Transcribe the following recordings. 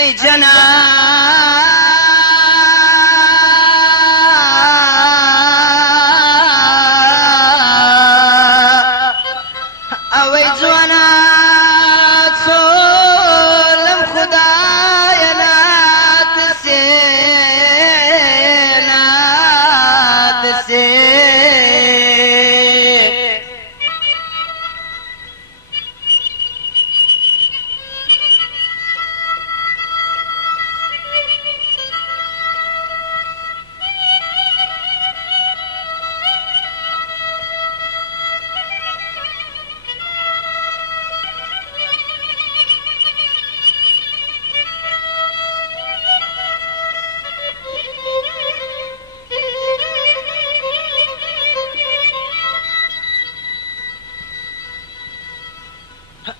أي جنا أوي جوانا صولم خدايا ناتسي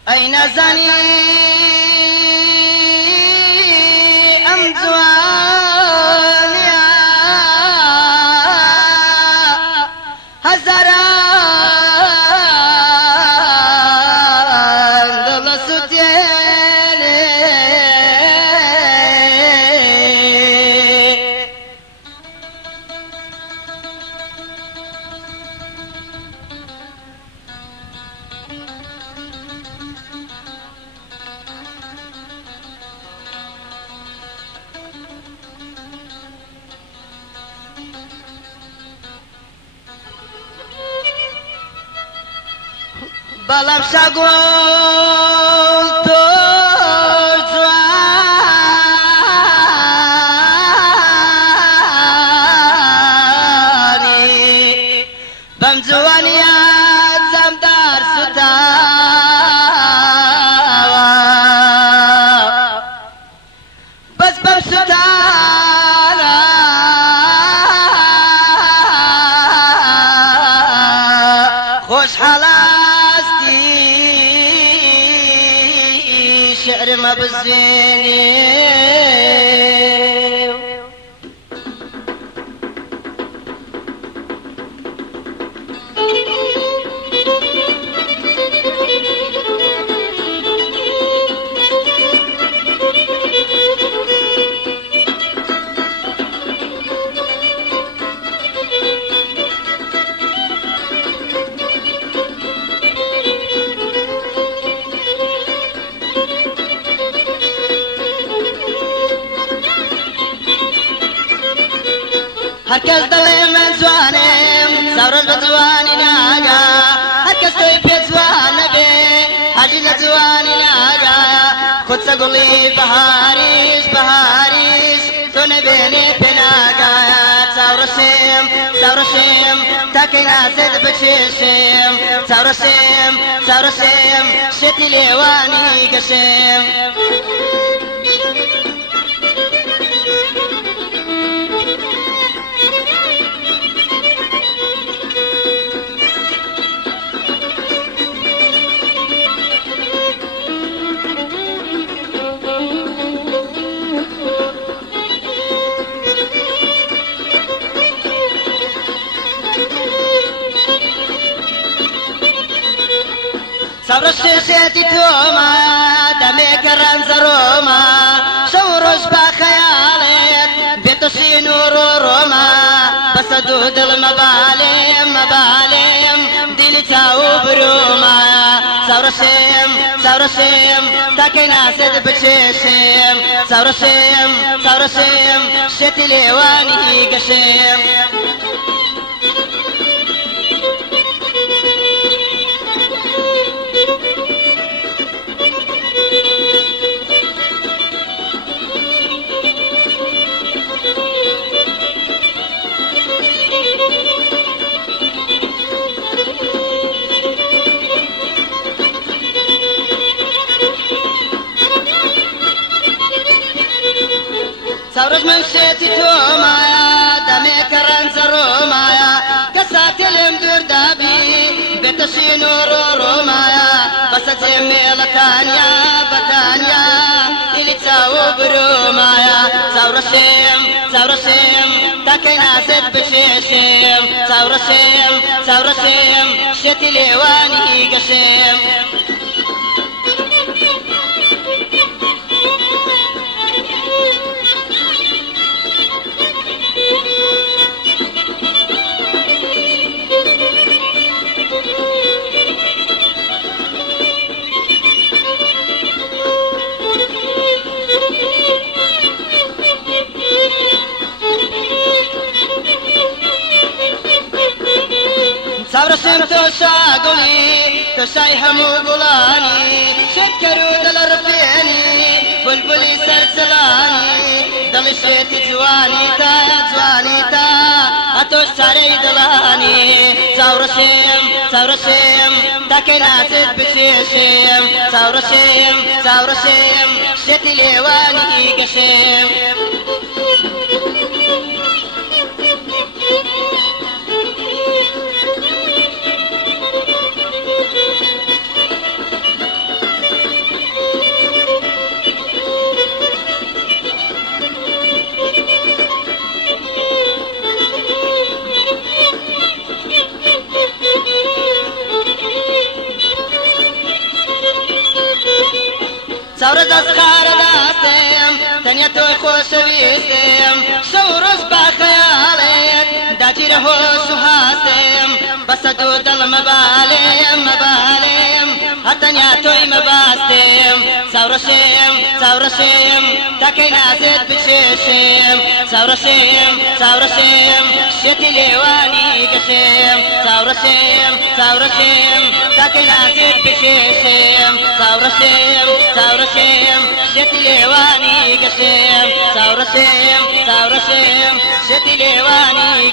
أين زني أم جوانيا هزران دل ستيني بلام شاقول تو جواني بم جوانيا زمدار ستاوا بس بم ستانا خوش حلاستي شعر ما بزيني هركز دلي من زوانم ثورة بزواني ناجا هركز توي بزوان بي حاجي زواني ناجا خد سقولي بهاريش بهاريش تون بيني بناجا ثورة شيم تاكي ناسد بشيشم ثورة شيم شتي ليواني قشيم صبر الشيشيتي توما دمي كرم زروما شورش بخيالك بيتشي نور روما بس دود المبالم ديني تاو بروما صبر الشيم تاكي ناسد بتشيشم صبر الشيم شتي ليواني قشيم ثورج ممشيتي توما دمي كرن زروما كساتي المدور دابي بتشي نور رومايا بس تيمي بتانيا اللي تساو برومايا ثور الشيم تاكي ناسد بشيشم ثور الشيم شتي ليواني قشيم چاورەشێم تۆ شاگڵی تۆ شای هەموو گوڵانی شکر و دڵڕپێنی بولبولی سەرسەڵانی دڵی شێتی جوانی تا ئەتۆش چارەی دڵانی چاورەشێم تاکەی ناچێت بچێشێم چاورەشێم شێتی لێوانی گەشێم چاورە دەستخارە داستێم تەنیا تۆی خۆشەویستێم شەو و ڕۆژ با خەیاڵێت داگیرە هۆش و هاستێم بەسە دوو دڵ مەبالێم هەتەنیا تۆی مەباستێم چاورەشێم تاکەی نازێت بچێشێم چاورەشێم شێتی لێوانی گەشێم چاورەشێم تاکەی نازێت بچێشێم چاورەشێم شێتی لێوانی گەشێم چاورەشێم شێتی لێوانی